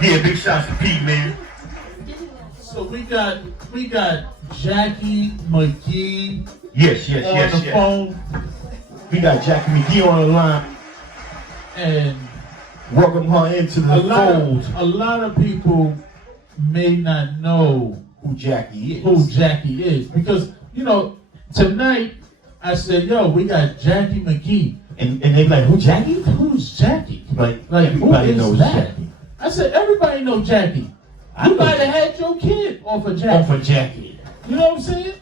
Yeah, big shots to Pete, man. So we got Jacci McGhee Yes. on the phone. We got Jacci McGhee on the line. And welcome her into the fold. A lot of people may not know who Jacci is. Because, tonight I said, yo, we got Jacci McGhee. And they like, who Jacci? Who's Jacci? Like everybody knows that? Jacci. I said, everybody know Jacci. You might have had your kid off of Jacci. You know what I'm saying?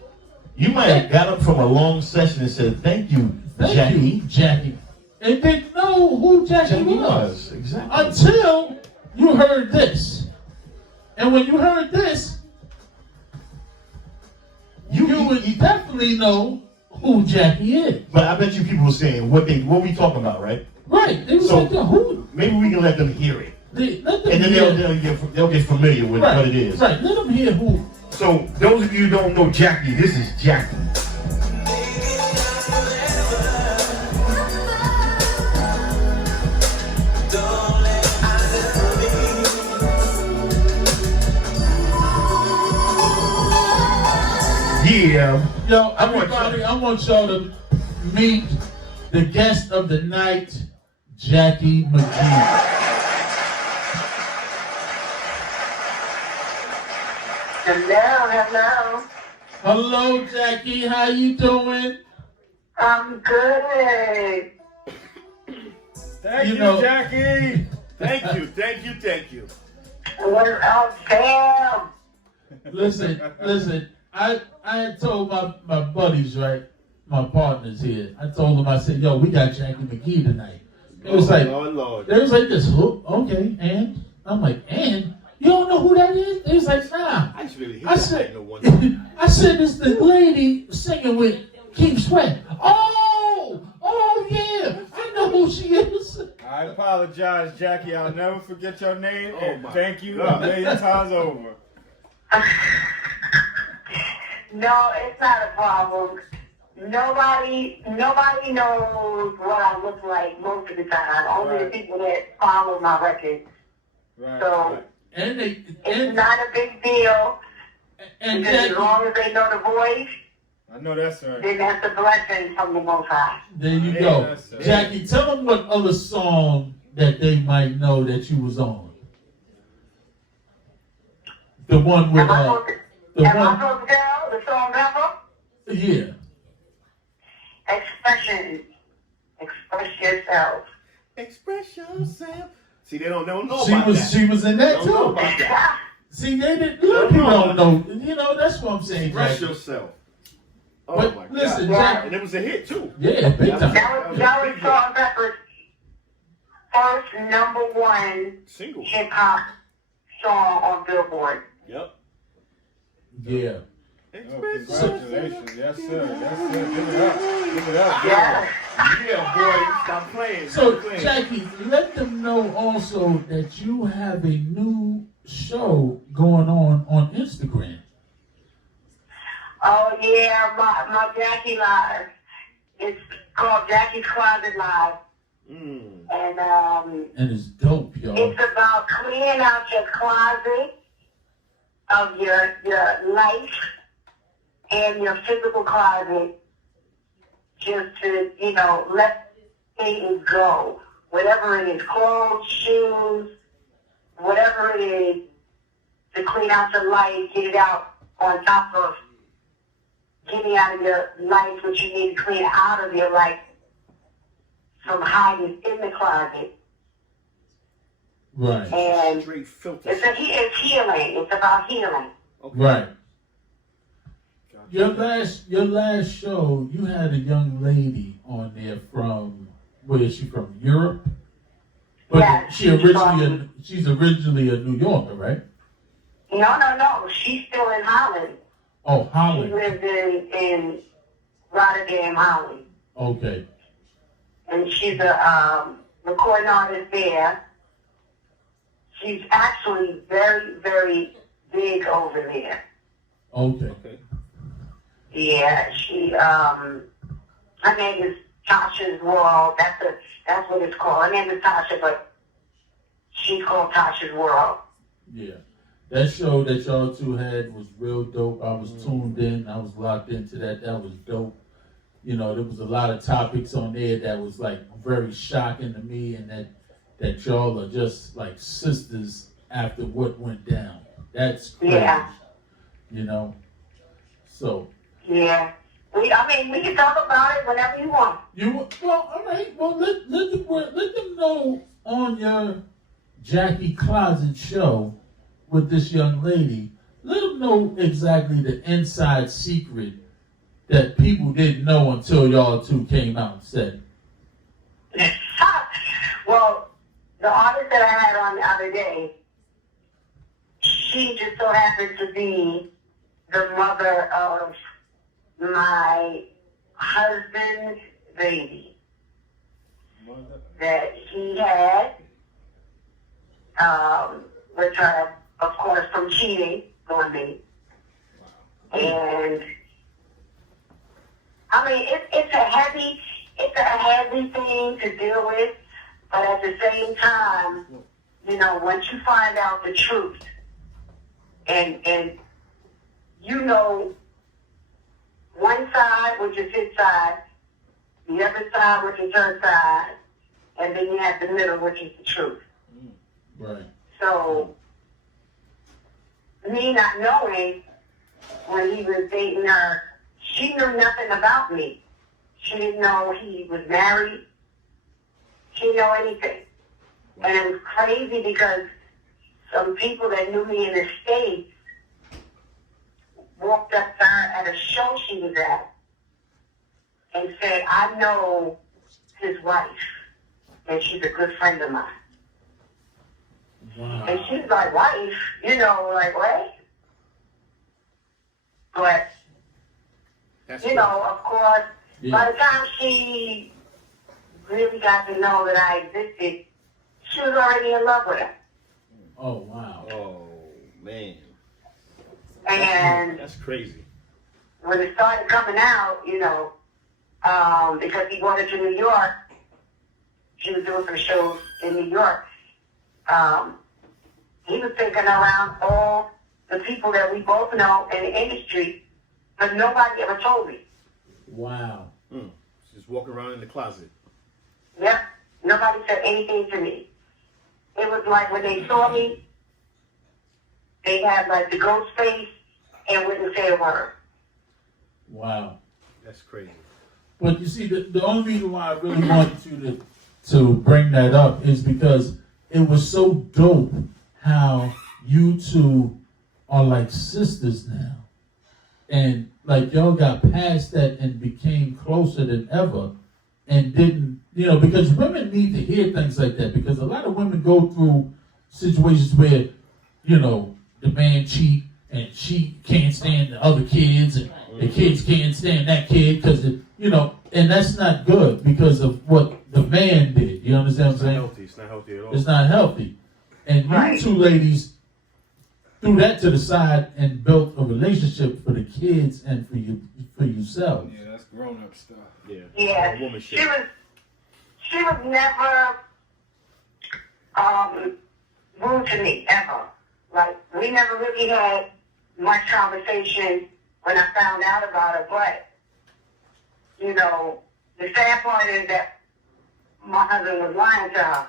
You might have got up from a long session and said, thank you, Jacci. And didn't know who Jacci was. Exactly. Until you heard this. And when you heard this, you would definitely know who Jacci is. But I bet you people were saying what we talking about, right? Right. They was like, who? Maybe we can let them hear it. And then they'll get familiar with what it is. Right. Let them hear who. So those of you who don't know Jacci, this is Jacci. Yeah. Yo, everybody, I want y'all to meet the guest of the night, Jacci McGhee. Hello. Hello, Jacci. How you doing? I'm good. Thank you, Jacci. Thank you. What up, Sam? Listen. I had told my buddies, right, my partners here. I told them, I said, yo, we got Jacci McGhee tonight. It was Lord. They was like this, okay, and? I'm like, and? You don't know who that is? They was like, nah. I said, it's the lady singing with Keith Sweat. Oh yeah, I know who she is. I apologize, Jacci. I'll never forget your name, and thank you a million times over. No, it's not a problem. Nobody knows what I look like most of the time. Only the people that follow my record. So it's not a big deal. And because as long as they know the voice, I know that's right. then that's a blessing from the Most High. There you go. Jacci, tell them what other song that they might know that you was on. The one with Am I supposed to tell the song number? Yeah. Expression. Express yourself. Express yourself. See, they don't know she about was, that. She was in that too. Know about that. See, they didn't. People don't know. That's what I'm saying. Express yourself. Oh but my listen, God. Jack, and it was a hit too. Yeah, big time. That was Sean Pepper's first #1 single hip hop song on Billboard. Yep. Yeah. Congratulations. Yes, sir. Give it up. Yeah, boy. Stop playing. So, Jacci, let them know also that you have a new show going on Instagram. Oh, yeah, my Jacci Live. It's called Jacci's Closet Live. And it's dope, y'all. It's about cleaning out your closet of your life and your physical closet, just to, let things go. Whatever it is, clothes, shoes, whatever it is, to clean out your life, get it out on top of getting out of your life what you need to clean out of your life from hiding in the closet. Right. And it's healing. It's about healing. Okay. Right. Your last show, you had a young lady on there from, where is she from? Europe? But yeah, she's originally a New Yorker, right? No. She's still in Holland. Oh, Holland. She lives in Rotterdam, Holland. Okay. And she's a recording artist there. She's actually very, very big over there. Okay. Yeah, her name is Tasha's World. That's what it's called. Her name is Tasha, but she's called Tasha's World. Yeah. That show that y'all two had was real dope. I was tuned in. I was locked into that. That was dope. You know, there was a lot of topics on there that was like very shocking to me, and that y'all are just like sisters after what went down. That's crazy. Yeah. You know? So. Yeah. We can talk about it whenever you want. Well, all right. Well, let them know on your Jackie Closet show with this young lady. Let them know exactly the inside secret that people didn't know until y'all two came out and said it. Well, the artist that I had on the other day, she just so happened to be the mother of my husband's baby that he had with her, of course, from cheating on me. And I mean, it's a heavy thing to deal with, but at the same time, you know, once you find out the truth, and you know, one side, which is his side, the other side, which is her side, and then you have the middle, which is the truth. Right. So, me not knowing when he was dating her, she knew nothing about me. She didn't know he was married. She didn't know anything. And it was crazy because some people that knew me in the States walked up to her at a show she was at and said, I know his wife, and she's a good friend of mine. Wow. And she's like, wife? You know, like, what? But, you know, of course, by the time she really got to know that I existed, she was already in love with him. Oh, wow. Oh, man. And that's crazy. when it started coming out, you know, because he wanted to New York, she was doing some shows in New York. He was taking around all the people that we both know in the industry, but nobody ever told me. Wow. Just walking around in the closet. Yep. Nobody said anything to me. It was like when they saw me, they had like the ghost face and wouldn't say a word. Wow. That's crazy. But you see, the only reason why I really wanted you to bring that up is because it was so dope how you two are like sisters now. And like y'all got past that and became closer than ever and didn't, you know, because women need to hear things like that because a lot of women go through situations where, you know, the man cheat and she can't stand the other kids and the kids can't stand that kid because, you know, and that's not good because of what the man did. You understand what I'm saying? It's not healthy at all. It's not healthy. And you two ladies threw that to the side and built a relationship for the kids and for you, for yourselves. Yeah, that's grown up stuff. Yeah. Yeah. Woman She was never rude to me, ever. Like, we never really had much conversation when I found out about her, but, you know, the sad part is that my husband was lying to her.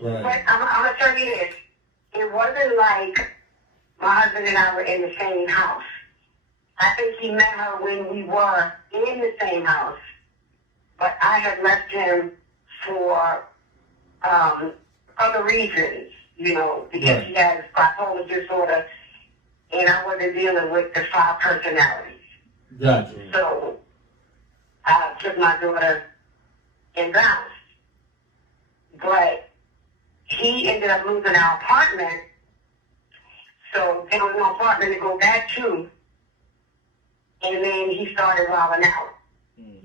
Right. But I'm going to tell you this. It wasn't like my husband and I were in the same house. I think he met her when we were in the same house. But I had left him for other reasons, you know, because he has bipolar disorder, and I wasn't dealing with the 5 personalities. Gotcha. So I took my daughter and bounced. But he ended up losing our apartment, so there was no apartment to go back to, and then he started wilding out.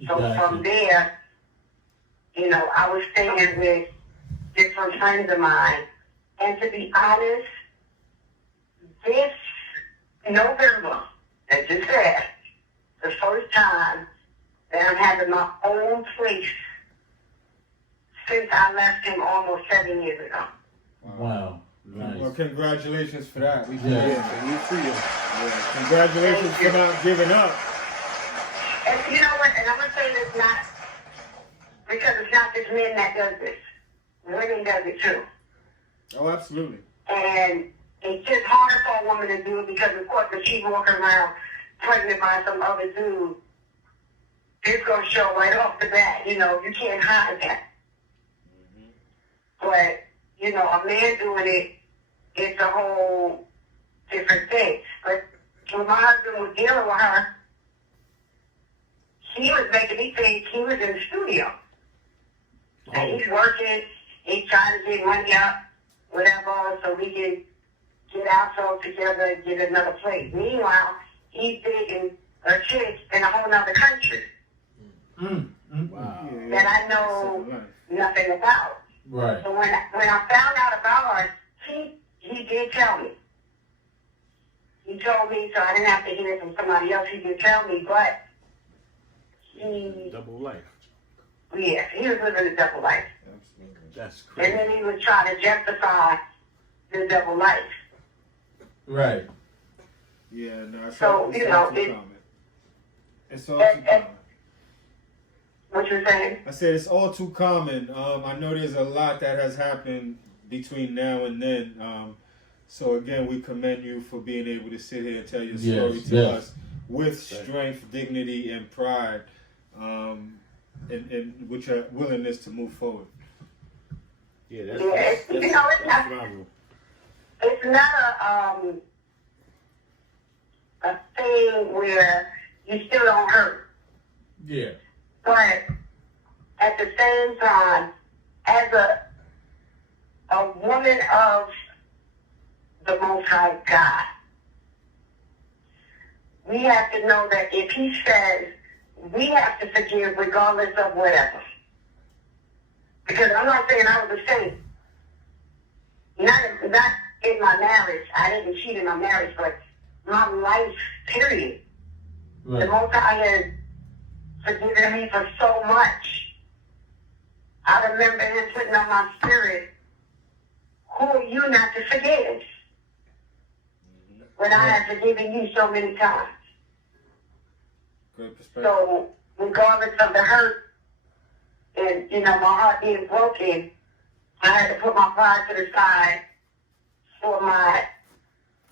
So from there, you know, I was staying with different friends of mine, and to be honest, this November, that just passed, the first time that I'm having my own place since I left him almost 7 years ago. Wow. Nice. Well, congratulations for that. We Yeah. You freedom. yeah. Congratulations for not giving up. And you know what? And I'm gonna say this not because it's not just men that does this. Women does it too. Oh, absolutely. And it's just harder for a woman to do it because, of course, if she's walking around pregnant by some other dude, it's going to show right off the bat. You know, you can't hide that. But, you know, a man doing it, it's a whole different thing. But when my husband was dealing with her, he was making me think he was in the studio. And he's working, he's trying to get money up, whatever, so we can get ourselves together and get another place. Meanwhile, he's dating a chick in a whole other country Wow. that I know nothing about. Right. So when I found out about her, he did tell me. He told me, so I didn't have to hear it from somebody else. He did tell me, but he, Double life. yeah, he was living a double life. That's And crazy. then he was trying to justify the double life. Right. Yeah, no, it's So, all, you it's know, all too it- common. It's all too common. What you saying? I said it's all too common. I know there's a lot that has happened between now and then. So again, we commend you for being able to sit here and tell your story Yes, to yes. us with strength, dignity, and pride, and with your willingness to move forward. Yeah, that's, Yeah, that's, you that's, know, it's that's not- phenomenal. It's not a thing where you still don't hurt. Yeah. But at the same time, as a woman of the Most High God, we have to know that if He says we have to forgive regardless of whatever. Because I'm not saying I was a saint. Not in my marriage. I didn't cheat in my marriage, but my life, period. The Right. Most High has forgiven me for so much. I remember Him putting on my spirit, who are you not to forgive? When I have forgiven you so many times. Great perspective. So, regardless of the hurt and, you know, my heart being broken, I had to put my pride to the side for my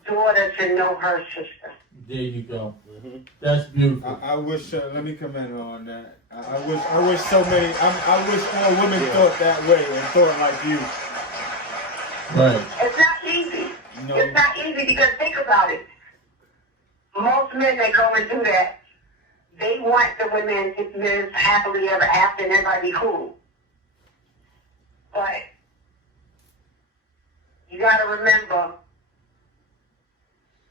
daughter to know her sister. There you go. That's beautiful. I wish. Let me comment on that. I wish so many. I wish all women thought that way and thought like you. Right. It's not easy. No. It's not easy because think about it. Most men that go and do that, they want the women to live happily ever after and everybody be cool. But you got to remember,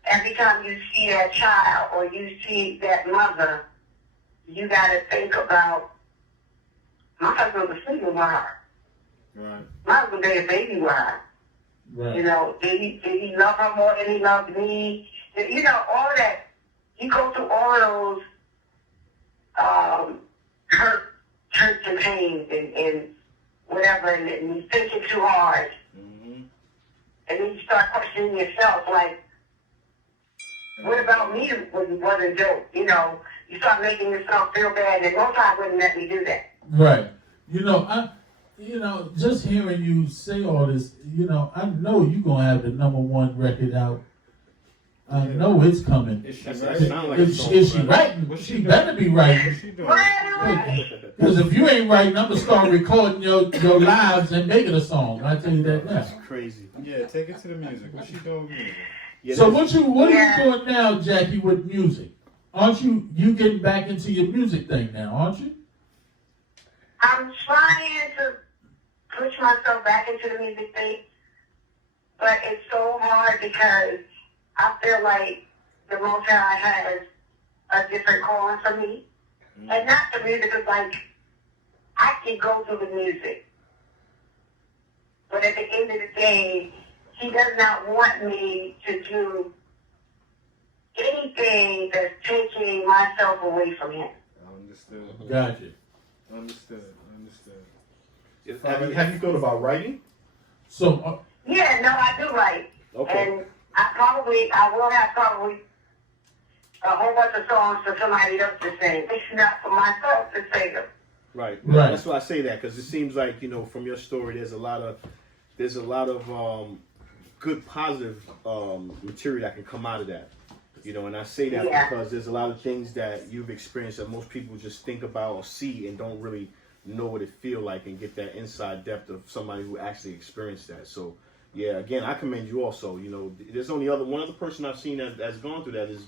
every time you see that child or you see that mother, you got to think about, my husband was sleeping with her. Right. My husband made a baby with her. You Right. know, did he love her more than he loved me? You know, all of that. You go through all of those hurts and pains and whatever, and you thinking too hard. And then you start questioning yourself, like, what about me wasn't dope? You know, you start making yourself feel bad, and most times wouldn't let me do that. Right. Just hearing you say all this, I know you're going to have the #1 record out. I know it's coming. Is she That right? sound like a If song, she right? writing, What's she she better be writing. What's she doing? Right. Because if you ain't writing, I'm going to start recording your lives and making a song. I tell you that now. That's crazy. Yeah, take it to the music. What's she doing with music? Yeah, So that's- what are you doing now, Jackie, with music? Aren't you getting back into your music thing now, aren't you? I'm trying to push myself back into the music thing, but it's so hard because I feel like the Most High has a different calling for me. And not the music is like, I can go through the music. But at the end of the day, He does not want me to do anything that's taking myself away from Him. Understood. Gotcha. Understood. Have you thought about writing? So Yeah, no, I do write. Okay. And I will have probably a whole bunch of songs for somebody else to sing. It's not for myself to sing them. Right. Right. That's why I say that, because it seems like, from your story, there's a lot of good positive material that can come out of that. And I say that because there's a lot of things that you've experienced that most people just think about or see and don't really know what it feel like and get that inside depth of somebody who actually experienced that. So yeah, again, I commend you also. There's only one other person I've seen that's gone through that is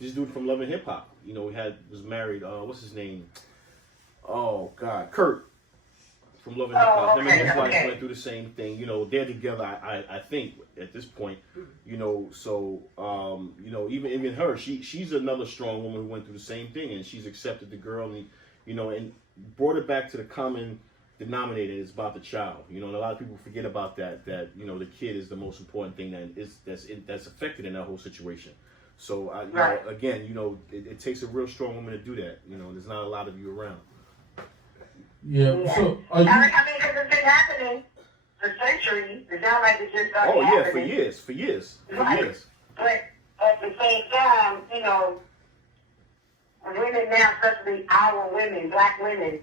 this dude from Love and Hip Hop. Was married. What's his name? Oh God, Kurt from Love and Hip Hop. Him and his wife went through the same thing. They're together. I think at this point. So even her, she's another strong woman who went through the same thing, and she's accepted the girl and and brought it back to the common denominator is about the child. And a lot of people forget about that the kid is the most important thing that's affected in that whole situation. So it takes a real strong woman to do that. There's not a lot of you around. Yeah. So are you? I mean, because it's been happening for centuries. It's not like it just started happening. For years. But at the same time, women now, especially our women, black women,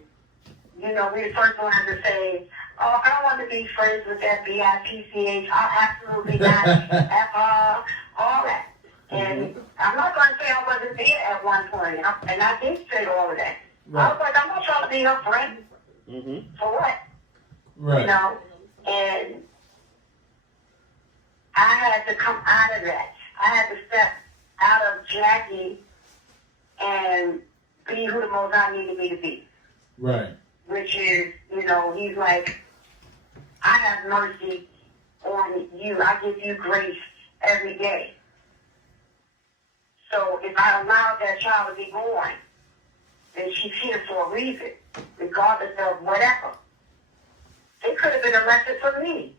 we're the first ones to say, oh, I don't want to be friends with that B-I-P-C-H. Absolutely not. All that. And I'm not going to say I wasn't there at one point. And I did say all of that. Right. I was like, I'm not trying to be her friend. For what? Right. And I had to come out of that. I had to step out of Jackie and be who the most I needed me to be. Right. Which is, he's like, I have mercy on you. I give you grace every day. So if I allowed that child to be born, then she's here for a reason, regardless of whatever. It could have been a lesson for me.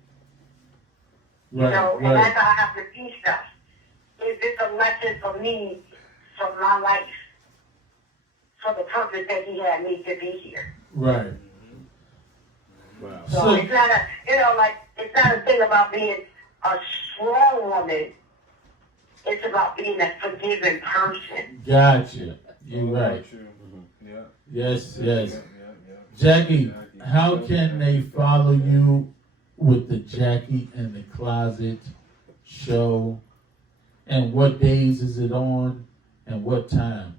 Right. And that's how I have to see stuff. Is this a lesson for me from my life? For the purpose that he had me to be here. Right. Wow. So it's not it's not a thing about being a strong woman. It's about being a forgiving person. Gotcha. You're right. Yeah. Yes, yes. Yeah. Jackie, how can they follow you with the Jackie in the Closet show? And what days is it on? And what time?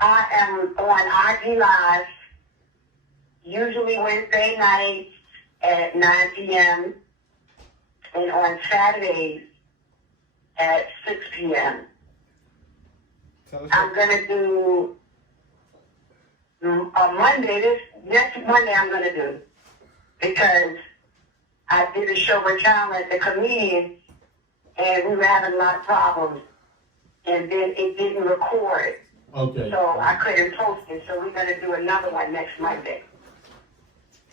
I am on IG Live, usually Wednesday nights at 9 p.m. and on Saturdays at 6 p.m. I'm going to do a Monday, next Monday I'm going to do, because I did a show with Chandler, the comedian, and we were having a lot of problems, and then it didn't record. Okay. So I couldn't post it, so we're going to do another one next Monday.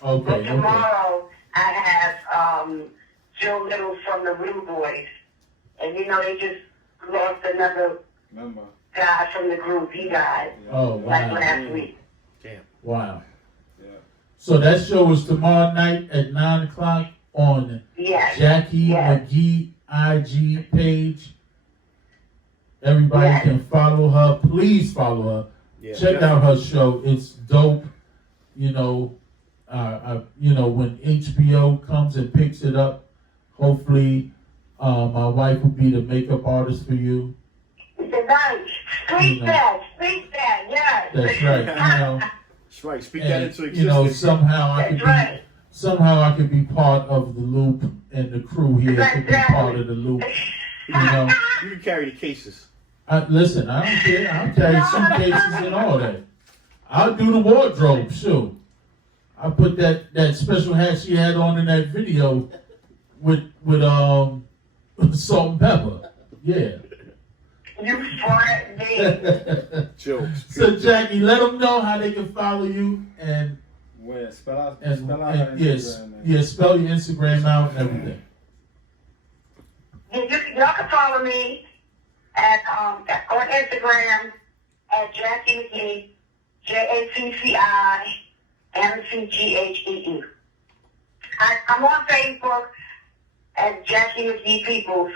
Okay. But tomorrow I have Joe Little from the Rude Boys. And they just lost another guy from the group. He died like last week. Damn. Wow. Yeah. So that show is tomorrow night at 9 o'clock on Jacci McGhee IG page. Everybody can follow her. Please follow her. Yeah, Check out her show. It's dope. When HBO comes and picks it up, hopefully my wife will be the makeup artist for you. Nice. Speak that, yes. That's right. That's right. Speak that into existence. Somehow I could be part of the loop, and the crew here could be part of the loop. You can carry the cases. Listen, I don't care. I'll carry suitcases and all that. I'll do the wardrobe, sure. I put that special hat she had on in that video with salt and pepper. Yeah. You smart man. Jokes. So Jackie, let them know how they can follow you and spell out her Instagram, man. Yeah, spell your Instagram out and everything. Y'all can follow me on Instagram at Jacci McGhee, JACCI MCGHEE. I'm on Facebook as Jacci McGhee Peoples,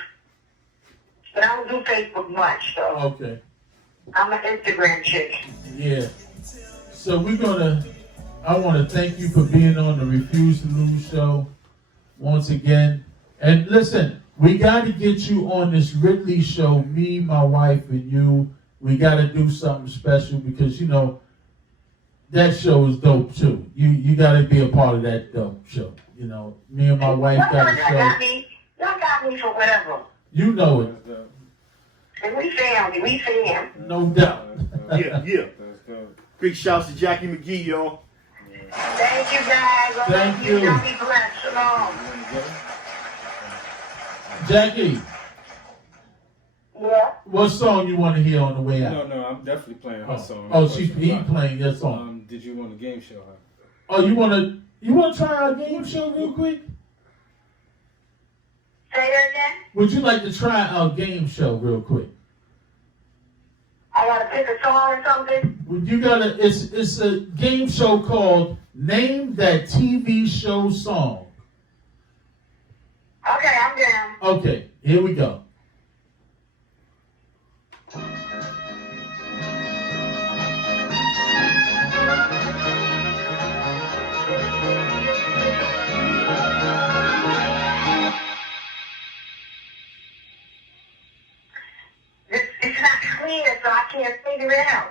but I don't do Facebook much, so Okay. I'm an Instagram chick. Yeah. So I want to thank you for being on the Refuse to Lose show once again. And listen, we got to get you on this Ridley show, me, my wife, and you. We got to do something special because, you know, that show is dope too. You got to be a part of that dope show. You know, me and my wife got a show. Y'all got me for whatever. You know it. And we family, we fam. No doubt. Yeah. Big shouts to Jacci McGhee, y'all. Thank you guys. Thank you. Y'all be blessed. Shalom. Jackie, Yeah. what song you want to hear on the way out? No, I'm definitely playing her song. Oh, he playing your song. Did you want a game show her? Oh, you wanna try our game show real quick? Say that again? Would you like to try our game show real quick? I gotta pick a song or something? It's a game show called Name That TV Show Song. Okay, I'm down. Okay, here we go. It's not clear, so I can't figure it out.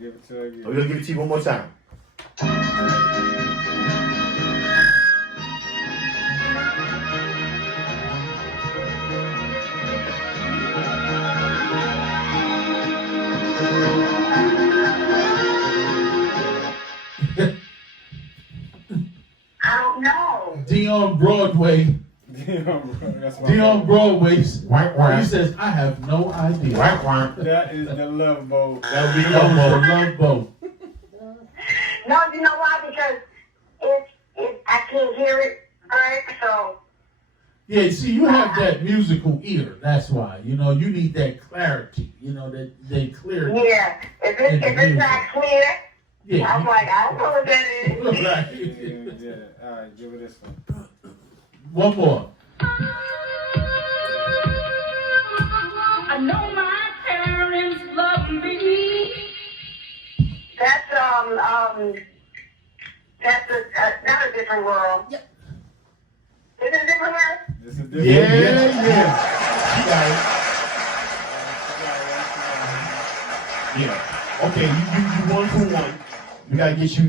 Give it to her again. I'm gonna give it to you one more time. I don't know. Dion Broadway. Dion Broadway. He says, I have no idea. That is the Love Boat. That would be the Love Boat. No, you know why? Because I can't hear it right, so. Yeah, see, you have that musical ear. That's why. You know, you need that clarity. You know, that clarity. Yeah, if it's not clear, Yeah. I'm like, I don't know what that is. Right. Yeah. All right, give it this one. One more. I know my parents love me. That's not a different world. Yep. Is it a different world? This is different. Yeah. She got it. Yeah. Okay, you 1 for 1. We gotta get you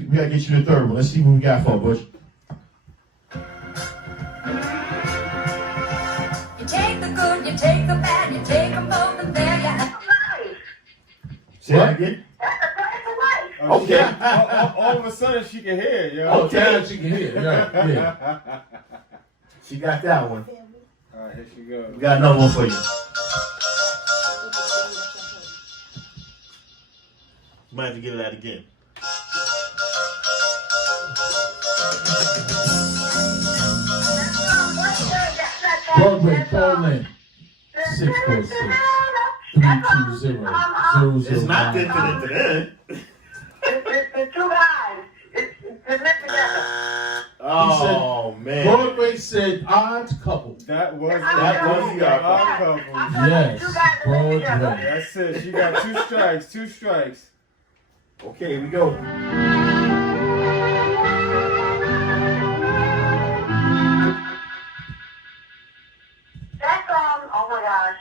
the third one. Let's see what we got for Bush. You take the good, you take the bad, you take them both, and there you have. Life. Say that again. That's a life. Okay. All of a sudden she can hear, yo. Okay, now she can hear. Yeah. She got that one. All right, here she goes. We got another one for you. Might have to get it out again. Broadway, Portland. 646-320-0009. It's not the The two guys. It's living together. Oh, man. Broadway said odd couple. That was the That was the odd odd couple. Yes, Broadway. That's it. She got two strikes. Okay, here we go. That's oh my gosh.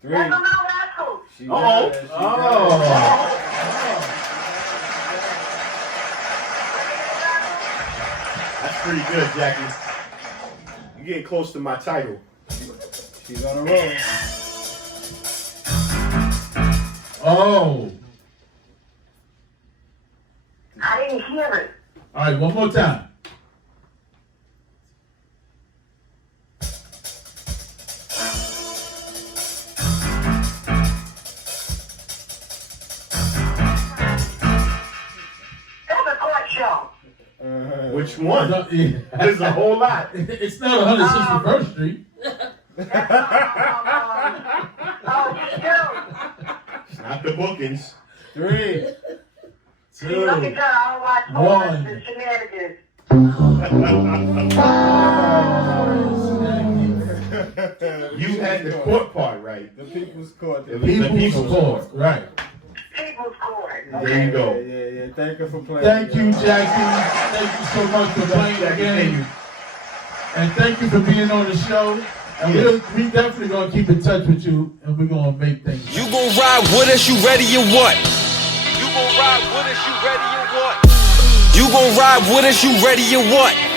Three. That's a little rascal. She got it. She got That's pretty good, Jackie. You're getting close to my title. it. She's on a roll. Oh. I didn't hear it. All right, one more time. That's a court show. Which one? Yeah. There's a whole lot. It's not 161st Street. Oh, you do. It's not the bookings. Three. See, look at that. I don't watch One. the shenanigans. You had the court part right. The people's court. It was the People's Court, right. People's court. There you go. Yeah. Thank you for playing. Thank you, Jackie. Thank you so much for playing the game. And thank you for being on the show. And we definitely gonna keep in touch with you, and we're gonna make things. You gon' ride with us, you ready or what? You gon' ride with us, you ready or what? You gon' ride with us, you ready or what?